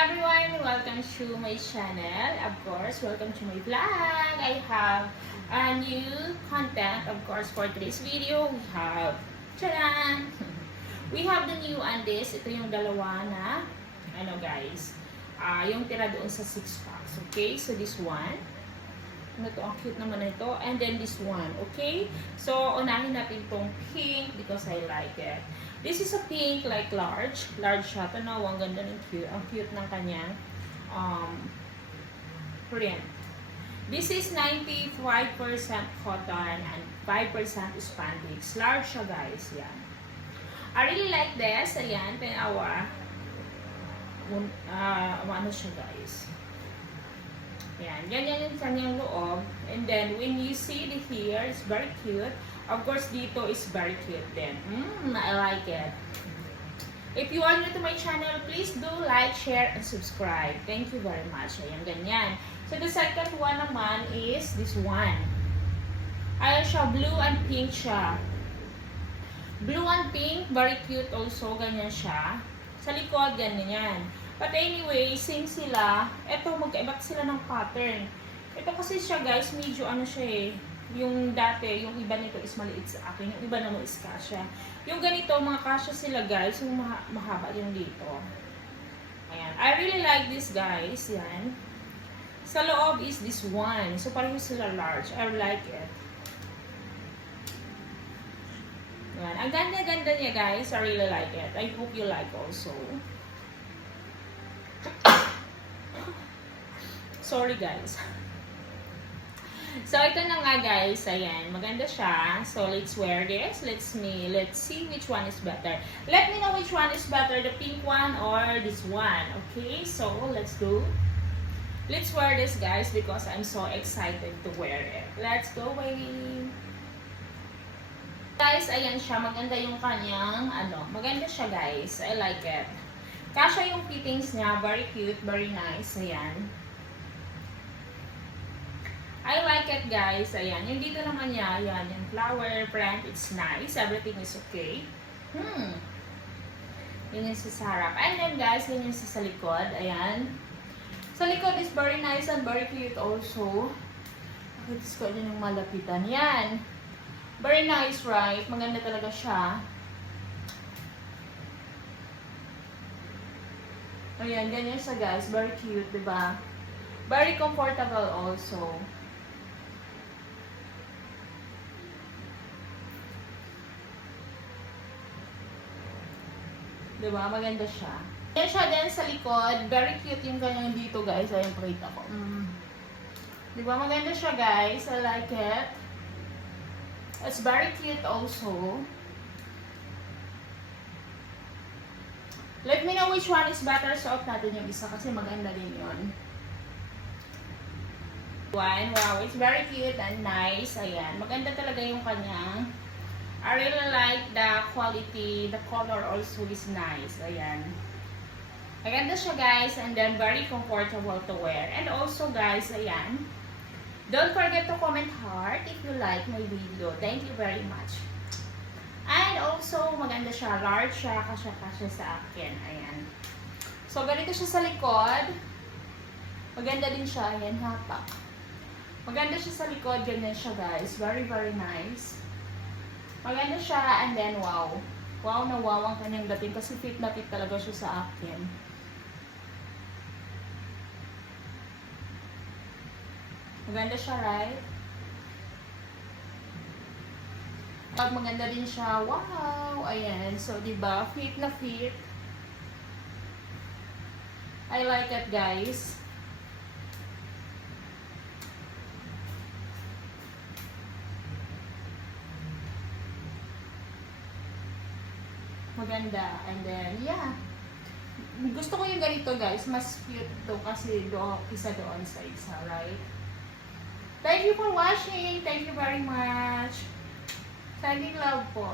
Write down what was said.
everyone! Welcome to my channel. Of course, welcome to my vlog. I have a new content, of course, for today's video. We have, tadaan! We have the new undies. Ito yung dalawa na, guys, yung tira doon sa 6 packs. Okay, so this one. Ano to? Ang cute naman ito. And then this one, okay? So, unahin natin itong pink because I like it. This is a pink, like large. Large siya. Tanaw, ang ganda ng cute. Ang cute ng kanyang print. This is 95% cotton and 5% spandex. Large siya, guys. Yan. I really like this. Ayan, tinawa. Ano siya, guys. Yan. Yan yung kanyang loob. And then, when you see the hair, it's very cute. Of course, dito is very cute din. I like it. If you are new to my channel, please do like, share, and subscribe. Thank you very much. Ayan, ganyan. So, the second one naman is this one. Ayan siya, blue and pink siya. Blue and pink, very cute also. Ganyan siya. Sa likod, ganyan yan. But anyway, same sila. Ito, magkaibat sila ng pattern. Ito kasi siya, guys, medyo ano siya eh. Yung dati, yung iba nito is maliit sa akin. Yung iba naman is kasya. Yung ganito, mga kasya sila, guys. Yung mahaba yung dito. Ayan. I really like this, guys. Yan. Sa loob is this one. So, pareho sila large. I like it. Yan. Ang ganda-ganda niya, guys. I really like it. I hope you like also. Sorry, guys. So, ito na nga, guys. Ayan. Maganda siya. So, let's wear this. Let's see which one is better. Let me know which one is better. The pink one or this one. Okay? So, let's go. Let's wear this, guys, because I'm so excited to wear it. Let's go, baby. Guys, ayan siya. Maganda yung kanyang, maganda siya, guys. I like it. Kasha yung fittings niya. Very cute. Very nice. Ayan. I like it, guys. Ayan. Yung dito naman niya, ayan. Yung flower print, it's nice. Everything is okay. Yun yung sa harap. And then, guys, yun yung sa likod. Ayan. Sa likod is very nice and very cute also. Bakit ko din yung malapitan. Yan. Very nice, right? Maganda talaga siya. Ayan, ganyan siya, guys. Very cute, diba? Very comfortable also. Diba? Maganda siya. Yan siya din sa likod. Very cute yung kanyang dito, guys. Ayan, pakita ko. Diba? Maganda siya, guys. I like it. It's very cute also. Let me know which one is better. Suot natin yung isa kasi maganda din yun. Wow, it's very cute and nice. Ayan. Maganda talaga yung kanyang. I really like the quality. The color also is nice. Ayan. Maganda siya, guys. And then, very comfortable to wear. And also, guys, ayan. Don't forget to comment heart if you like my video. Thank you very much. And also, maganda siya. Large siya. Kasya sa akin. Ayan. So, ganito siya sa likod. Maganda din siya. Ayan, hapak. Maganda siya sa likod. Ganyan siya, guys. Very, very nice. Maganda siya, and then wow. Wow na wow ang kanyang dating kasi fit na fit talaga siya sa akin. Maganda siya, right? At maganda din siya. Wow! Ayan. So, diba? Fit na fit. I like it, guys. Maganda. And then, yeah. Gusto ko yung ganito, guys. Mas cute to kasi isa doon sa isa, right? Thank you for watching. Thank you very much. Sending love po.